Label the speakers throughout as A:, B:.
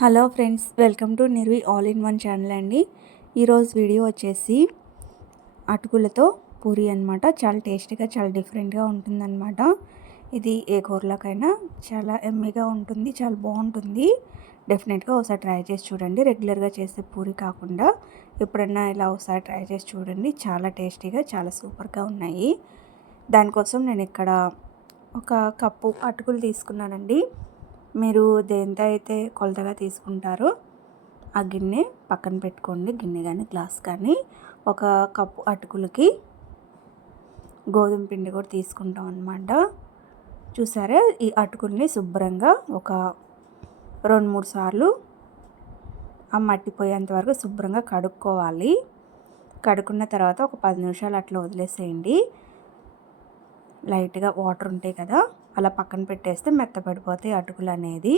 A: Hello friends welcome to Nirvi all in one channel అండి. ఈరోజు video వచ్చేసి అటుకులతో పూరి అనమాట చాలా టేస్టీగా చాలా డిఫరెంట్గా ఉంటుందన్నమాట. ఇది ఏ కూరలోకైనా చాలా ఎమ్మీగా ఉంటుంది చాలా బాగుంటుంది. డెఫినెట్గా ఒకసారి ట్రై చేసి చూడండి. రెగ్యులర్గా చేసే పూరి కాకుండా ఎప్పుడన్నా ఇలా ఒకసారి ట్రై చేసి చూడండి. చాలా టేస్టీగా చాలా సూపర్గా ఉన్నాయి. దానికోసం నేను ఇక్కడ ఒక కప్పు అటుకులు తీసుకున్నానండి. మీరు దేంతో అయితే కొలతగా తీసుకుంటారో ఆ గిన్నె పక్కన పెట్టుకోండి. గిన్నె కానీ గ్లాస్ కానీ ఒక కప్పు అటుకులకి గోధుమ పిండి కూడా తీసుకుంటాం అనమాట చూసారా? ఈ అటుకుల్ని శుభ్రంగా ఒక రెండు మూడు సార్లు ఆ మట్టి పోయేంత వరకు శుభ్రంగా కడుక్కోవాలి. కడుక్కున్న తర్వాత ఒక పది నిమిషాలు అట్లా వదిలేసేయండి. లైట్గా వాటర్ ఉంటాయి కదా? అలా పక్కన పెట్టేస్తే మెత్తపడిపోతాయి అటుకులు అనేది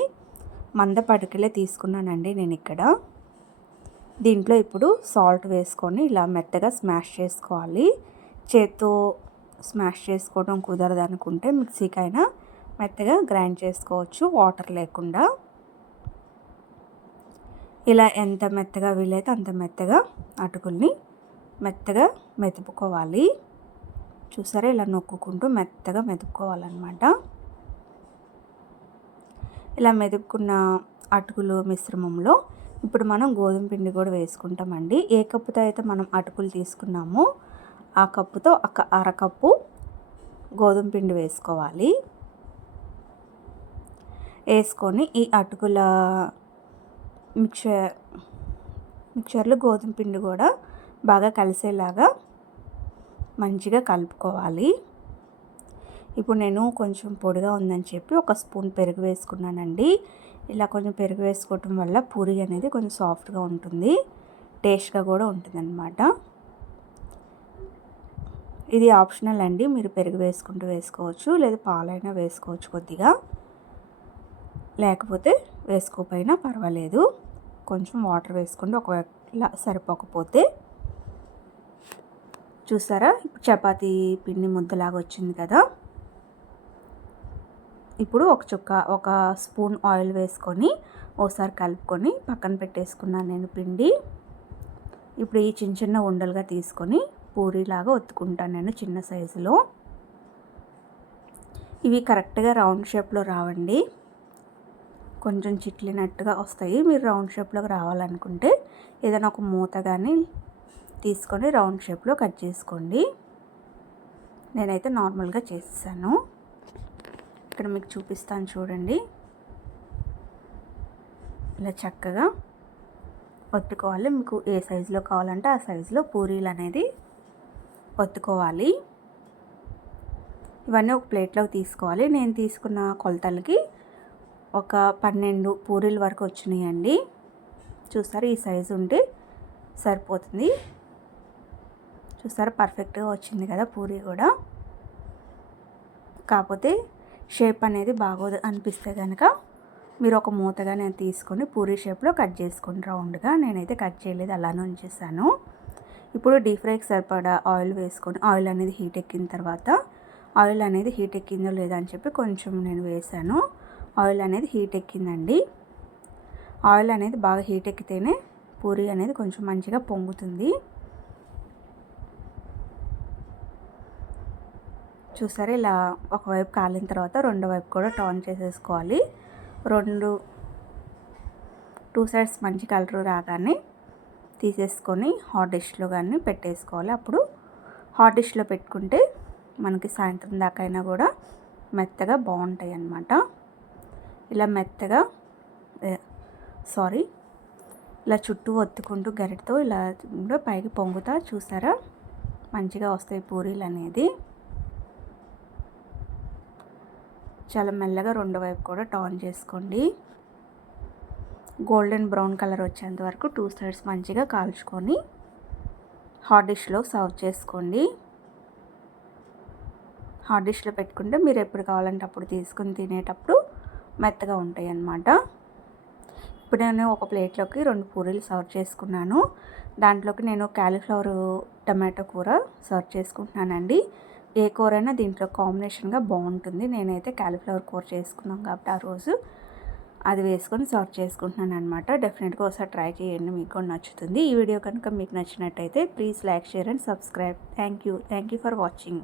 A: మంద పటుకులే తీసుకున్నానండి నేను ఇక్కడ. దీంట్లో ఇప్పుడు సాల్ట్ వేసుకొని ఇలా మెత్తగా స్మాష్ చేసుకోవాలి. చేత్తో స్మాష్ చేసుకోవడం కుదరదు అనుకుంటే మిక్సీకైనా మెత్తగా గ్రైండ్ చేసుకోవచ్చు వాటర్ లేకుండా. ఇలా ఎంత మెత్తగా వీలైతే అంత మెత్తగా అటుకుల్ని మెత్తగా మెతుపుకోవాలి. చూసారా? ఇలా నొక్కుంటూ మెత్తగా మెదుపుకోవాలన్నమాట ఇలా మెదుపుకున్న అటుకులు మిశ్రమంలో ఇప్పుడు మనం గోధుమ పిండి కూడా వేసుకుంటామండి. ఏ కప్పుతో అయితే మనం అటుకులు తీసుకున్నామో ఆ కప్పుతో ఒక అరకప్పు గోధుమ పిండి వేసుకోవాలి. వేసుకొని ఈ అటుకుల మిక్చర్ మిక్చర్లో గోధుమ పిండి కూడా బాగా కలిసేలాగా మంచిగా కలుపుకోవాలి. ఇప్పుడు నేను కొంచెం పొడిగా ఉందని చెప్పి ఒక స్పూన్ పెరుగు వేసుకున్నానండి. ఇలా కొంచెం పెరుగు వేసుకోవటం వల్ల పూరి అనేది కొంచెం సాఫ్ట్గా ఉంటుంది. టేస్ట్గా కూడా ఉంటుందన్నమాట. ఇది ఆప్షనల్ అండి. మీరు పెరుగు వేసుకుంటూ వేసుకోవచ్చు లేదా పాలైనా వేసుకోవచ్చు కొద్దిగా. లేకపోతే వేసుకోకపోయినా పర్వాలేదు. కొంచెం వాటర్ వేసుకుంటే ఒకవేళ సరిపోకపోతే చూసారా? చపాతీ పిండి ముద్దలాగా వచ్చింది కదా. ఇప్పుడు ఒక చుక్క ఒక స్పూన్ ఆయిల్ వేసుకొని ఓసారి కలుపుకొని పక్కన పెట్టేసుకున్నాను నేను పిండి. ఇప్పుడు ఈ చిన్న చిన్న ఉండలుగా తీసుకొని పూరీలాగా ఒత్తుకుంటాను నేను చిన్న సైజులో. ఇవి కరెక్ట్గా రౌండ్ షేప్లో రావండి. కొంచెం చిట్లినట్టుగా వస్తాయి. మీరు రౌండ్ షేప్లోకి రావాలనుకుంటే ఏదైనా ఒక మూత కానీ తీసుకొని రౌండ్ షేప్లో కట్ చేసుకోండి. నేనైతే నార్మల్గా చేసాను ఇక్కడ మీకు చూపిస్తాను చూడండి. ఇలా చక్కగా ఒత్తుకోవాలి. మీకు ఏ సైజులో కావాలంటే ఆ సైజులో పూరీలు అనేది ఒత్తుకోవాలి. ఇవన్నీ ఒక ప్లేట్లోకి తీసుకోవాలి. నేను తీసుకున్న కొలతలకి ఒక పన్నెండు పూరీల వరకు వచ్చినాయండి. చూసారు? ఈ సైజు ఉంటే సరిపోతుంది. చూసారా? పర్ఫెక్ట్గా వచ్చింది కదా పూరి కూడా. కాకపోతే షేప్ అనేది బాగోదు అనిపిస్తే కనుక మీరు ఒక మూతగా నేను తీసుకొని పూరి షేప్లో కట్ చేసుకుని రౌండ్గా నేనైతే కట్ చేయలేదు అలానే ఉంచేసాను. ఇప్పుడు డీప్ ఫ్రైకి సరిపడా ఆయిల్ వేసుకొని ఆయిల్ అనేది హీట్ ఎక్కిన తర్వాత ఆయిల్ అనేది హీట్ ఎక్కిందో లేదా అని చెప్పి కొంచెం నేను వేసాను. ఆయిల్ అనేది హీట్ ఎక్కిందండి. ఆయిల్ అనేది బాగా హీట్ ఎక్కితేనే పూరి అనేది కొంచెం మంచిగా పొంగుతుంది. చూసారా ఇలా ఒకవైపు కాలిన తర్వాత రెండో వైపు కూడా టర్న్ చేసేసుకోవాలి. రెండు టూ సైడ్స్ మంచి కలర్ రాగానే తీసేసుకొని హాట్ డిష్లో కానీ పెట్టేసుకోవాలి. అప్పుడు హాట్ డిష్లో పెట్టుకుంటే మనకి సాయంత్రం దాకా అయినా కూడా మెత్తగా బాగుంటాయి అన్నమాట. ఇలా మెత్తగా సారీ ఇలా చుట్టూ ఒత్తుకుంటూ గరిటతో ఇలా పైకి పొంగుతా చూసారా? మంచిగా వస్తాయి పూరీలు అనేది. చాలా మెల్లగా రెండు వైపు కూడా టర్న్ చేసుకోండి. గోల్డెన్ బ్రౌన్ కలర్ వచ్చేంత వరకు టూ సైడ్స్ మంచిగా కాల్చుకొని హాట్ డిష్లో సర్వ్ చేసుకోండి. హాట్ డిష్లో పెట్టుకుంటే మీరు ఎప్పుడు కావాలంటే అప్పుడు తీసుకుని తినేటప్పుడు మెత్తగా ఉంటాయి అన్నమాట ఇప్పుడు నేను ఒక ప్లేట్లోకి రెండు పూరీలు సర్వ్ చేసుకున్నాను. దాంట్లోకి నేను క్యాలీఫ్లవర్ టమాటో కూర సర్వ్ చేసుకుంటున్నానండి. ఏ కూర అయినా దీంట్లో కాంబినేషన్గా బాగుంటుంది. నేనైతే క్యాలీఫ్లవర్ కూర చేసుకున్నాం కాబట్టి ఆ రోజు అది వేసుకొని సర్వ్ చేసుకుంటున్నాను అనమాట డెఫినెట్గా ఒకసారి ట్రై చేయండి మీకు కూడా నచ్చుతుంది. ఈ వీడియో కనుక మీకు నచ్చినట్టయితే please like share and subscribe. Thank you thank you for watching.